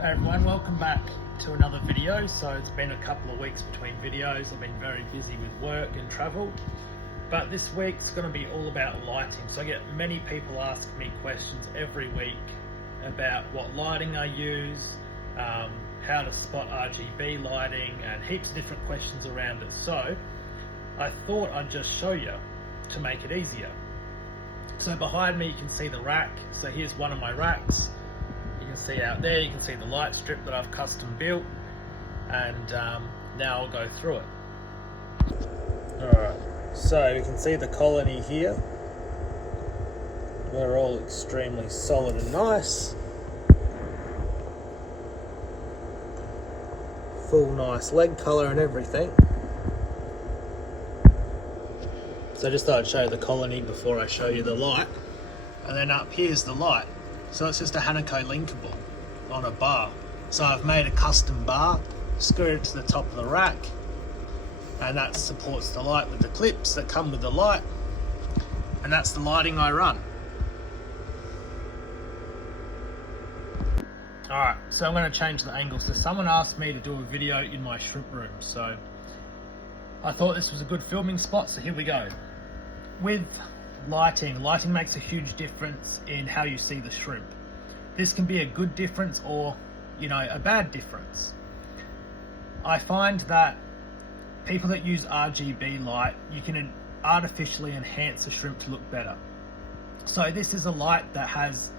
Hey everyone, welcome back to another video. So it's been a couple of weeks between videos. I've been very busy with work and travel, but this week's going to be all about lighting. So I get many people ask me questions every week about what lighting I use, how to spot RGB lighting, and heaps of different questions around it. So I thought I'd just show you to make it easier. So behind me you can see the rack. So here's one of my racks. You can see out there, you can see the light strip that I've custom built, and now I'll go through it. Alright, so you can see the colony here. They're all extremely solid and nice. Full nice leg colour and everything. So I just thought I'd show you the colony before I show you the light. And then up here's the light. So it's just a Hanako linkable on a bar. So I've made a custom bar, screwed it to the top of the rack, and that supports the light with the clips that come with the light, and that's the lighting I run. Alright, so I'm going to change the angle. So someone asked me to do a video in my shrimp room, so I thought this was a good filming spot, so here we go. With lighting makes a huge difference in how you see the shrimp. This can be a good difference or, a bad difference. I find that people that use RGB light, you can artificially enhance the shrimp to look better. So this is a light that has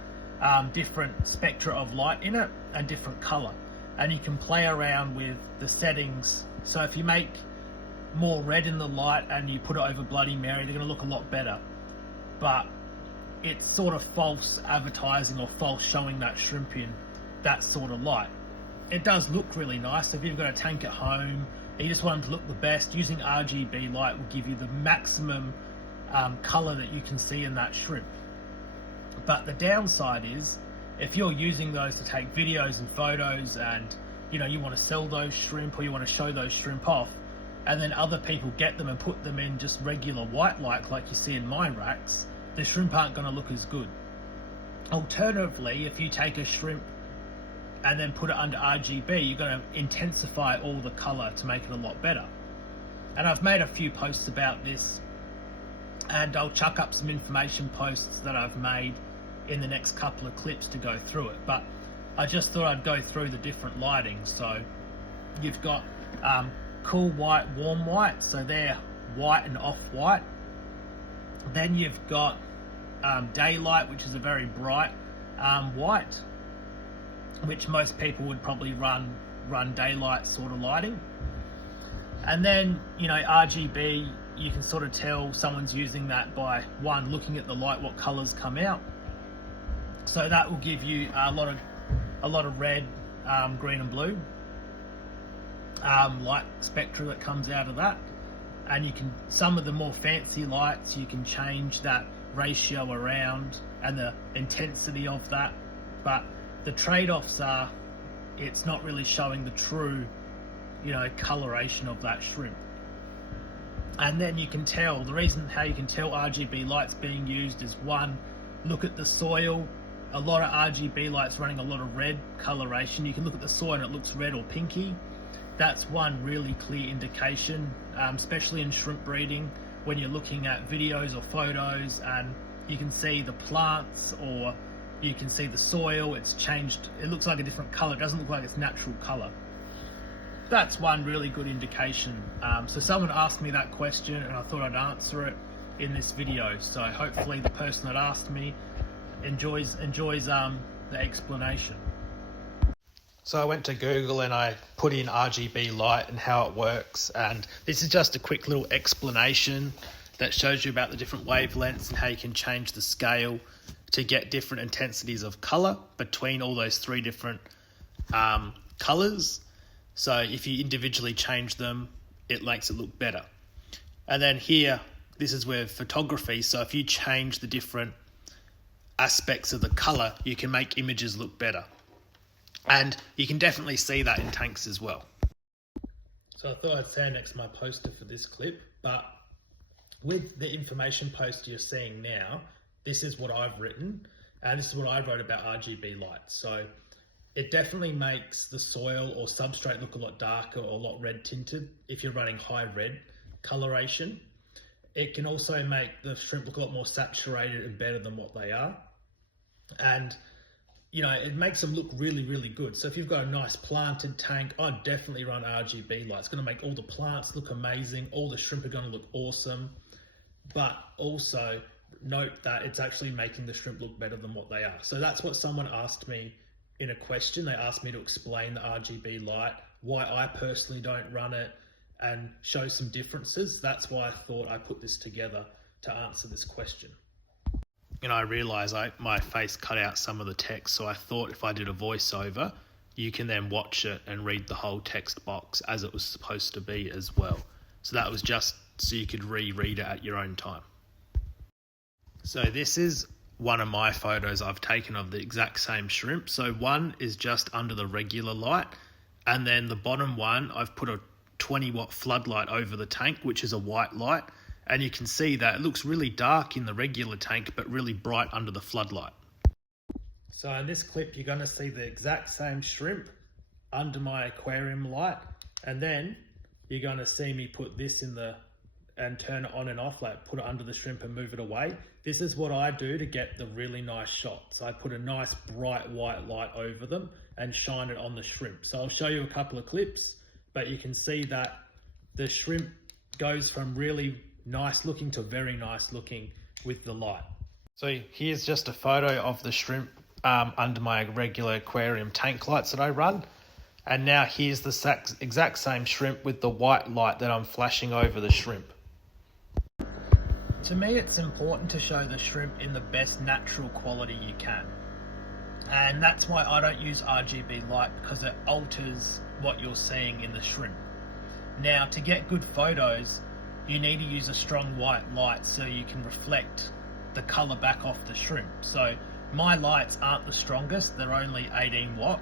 different spectra of light in it and different color, and you can play around with the settings. So if you make more red in the light and you put it over Bloody Mary, they're going to look a lot better. But it's sort of false advertising or false showing that shrimp in that sort of light. It does look really nice. If you've got a tank at home and you just want them to look the best, using RGB light will give you the maximum color that you can see in that shrimp. But the downside is, if you're using those to take videos and photos, and you want to sell those shrimp or you want to show those shrimp off, and then other people get them and put them in just regular white light like you see in my racks, the shrimp aren't going to look as good. Alternatively, if you take a shrimp and then put it under RGB, you're going to intensify all the color to make it a lot better. And I've made a few posts about this, and I'll chuck up some information posts that I've made in the next couple of clips to go through it. But I just thought I'd go through the different lighting. So you've got cool white, warm white, so they're white and off-white. Then you've got daylight, which is a very bright white, which most people would probably run daylight sort of lighting. And then RGB, you can sort of tell someone's using that by one, looking at the light, what colors come out. So that will give you a lot of red, green and blue light spectra that comes out of that. And you can, some of the more fancy lights, you can change that ratio around and the intensity of that, but the trade-offs are, it's not really showing the true coloration of that shrimp. And then you can tell, the reason how you can tell RGB lights being used is, one, look at the soil. A lot of RGB lights running a lot of red coloration. You can look at the soil and it looks red or pinky. That's one really clear indication, especially in shrimp breeding, when you're looking at videos or photos and you can see the plants or you can see the soil, it's changed, it looks like a different color, it doesn't look like its natural color. That's one really good indication. So someone asked me that question and I thought I'd answer it in this video. So hopefully the person that asked me enjoys the explanation. So I went to Google and I put in RGB light and how it works, and this is just a quick little explanation that shows you about the different wavelengths and how you can change the scale to get different intensities of color between all those three different colors. So if you individually change them, it makes it look better. And then here, this is where photography, so if you change the different aspects of the color, you can make images look better. And you can definitely see that in tanks as well. So I thought I'd stand next to my poster for this clip, but with the information poster you're seeing now, this is what I've written, and this is what I wrote about RGB lights. So It definitely makes the soil or substrate look a lot darker or a lot red tinted if you're running high red coloration. It can also make the shrimp look a lot more saturated and better than what they are. And you know, it makes them look really, really good. So if you've got a nice planted tank, I'd definitely run RGB light. It's going to make all the plants look amazing. All the shrimp are going to look awesome. But also note that it's actually making the shrimp look better than what they are. So that's what someone asked me in a question. They asked me to explain the RGB light, why I personally don't run it, and show some differences. That's why I thought I put this together to answer this question. And I realised my face cut out some of the text, so I thought if I did a voiceover, you can then watch it and read the whole text box as it was supposed to be as well. So that was just so you could reread it at your own time. So this is one of my photos I've taken of the exact same shrimp. So one is just under the regular light, and then the bottom one, I've put a 20-watt floodlight over the tank, which is a white light. And you can see that it looks really dark in the regular tank, but really bright under the floodlight. So in this clip, you're going to see the exact same shrimp under my aquarium light. And then you're going to see me put this and turn it on and off, like put it under the shrimp and move it away. This is what I do to get the really nice shots. I put a nice bright white light over them and shine it on the shrimp. So I'll show you a couple of clips, but you can see that the shrimp goes from really nice looking to very nice looking with the light. So here's just a photo of the shrimp under my regular aquarium tank lights that I run. And now here's the exact same shrimp with the white light that I'm flashing over the shrimp. To me, it's important to show the shrimp in the best natural quality you can. And that's why I don't use RGB light, because it alters what you're seeing in the shrimp. Now, to get good photos, you need to use a strong white light so you can reflect the color back off the shrimp. So my lights aren't the strongest, they're only 18 watt.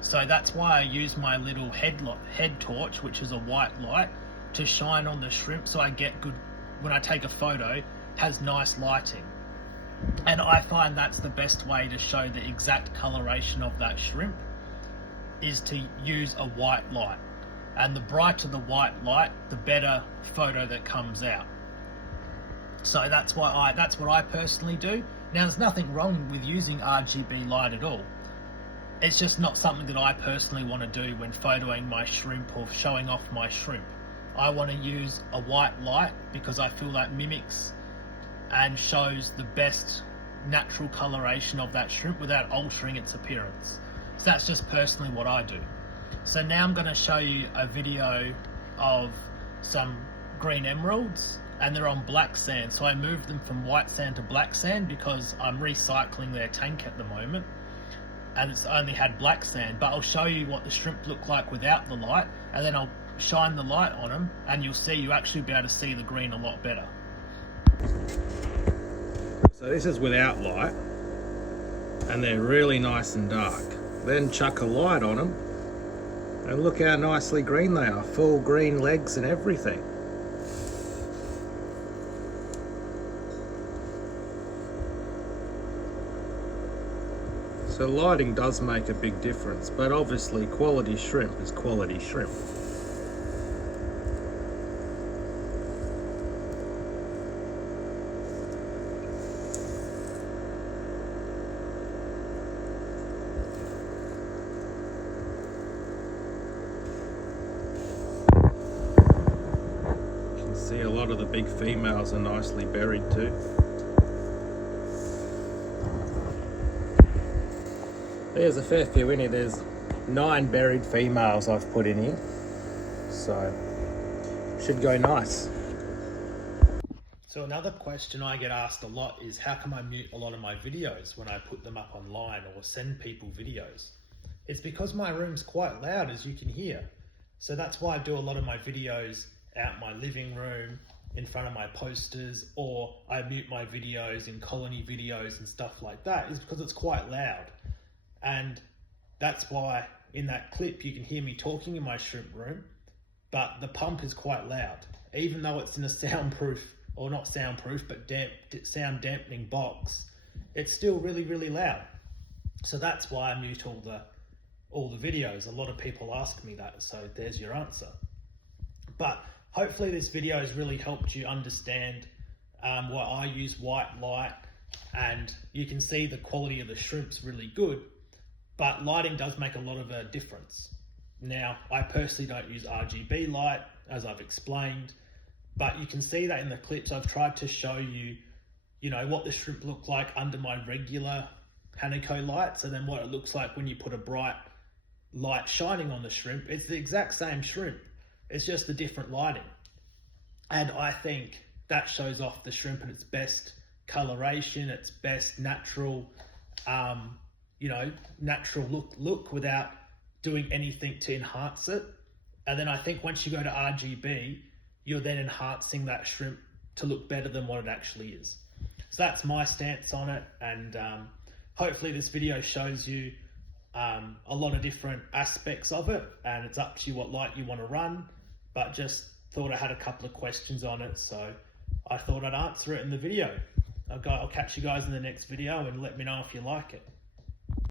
So that's why I use my little head torch, which is a white light, to shine on the shrimp so I get good, when I take a photo, it has nice lighting. And I find that's the best way to show the exact coloration of that shrimp, is to use a white light. And the brighter the white light, the better photo that comes out. So that's what I personally do. Now, there's nothing wrong with using RGB light at all. It's just not something that I personally want to do when photoing my shrimp or showing off my shrimp. I want to use a white light because I feel that mimics and shows the best natural coloration of that shrimp without altering its appearance. So that's just personally what I do. So now I'm going to show you a video of some green emeralds, and they're on black sand. So I moved them from white sand to black sand because I'm recycling their tank at the moment, and it's only had black sand. But I'll show you what the shrimp look like without the light, and then I'll shine the light on them, and you'll actually be able to see the green a lot better. So this is without light, and they're really nice and dark. Then chuck a light on them, and look how nicely green they are, full green legs and everything. So lighting does make a big difference, but obviously quality shrimp is quality shrimp. See, a lot of the big females are nicely buried too. There's a fair few in here. There's 9 buried females I've put in here, so should go nice. So another question I get asked a lot is, how come I mute a lot of my videos when I put them up online or send people videos? It's because my room's quite loud, as you can hear. So that's why I do a lot of my videos out my living room, in front of my posters, or I mute my videos in colony videos and stuff like that, is because it's quite loud. And that's why in that clip you can hear me talking in my shrimp room, but the pump is quite loud. Even though it's in a soundproof, or not soundproof, but sound dampening box, it's still really, really loud. So that's why I mute all all the videos. A lot of people ask me that, so there's your answer. But hopefully this video has really helped you understand why I use white light, and you can see the quality of the shrimp's really good, but lighting does make a lot of a difference. Now, I personally don't use RGB light, as I've explained, but you can see that in the clips. I've tried to show you, what the shrimp look like under my regular Hanako lights, and then what it looks like when you put a bright light shining on the shrimp. It's the exact same shrimp, it's just a different lighting. And I think that shows off the shrimp in its best coloration, its best natural, natural look without doing anything to enhance it. And then I think once you go to RGB, you're then enhancing that shrimp to look better than what it actually is. So that's my stance on it, and hopefully this video shows you a lot of different aspects of it, and it's up to you what light you want to run, but just thought I had a couple of questions on it, so I thought I'd answer it in the video. I'll catch you guys in the next video, and let me know if you like it.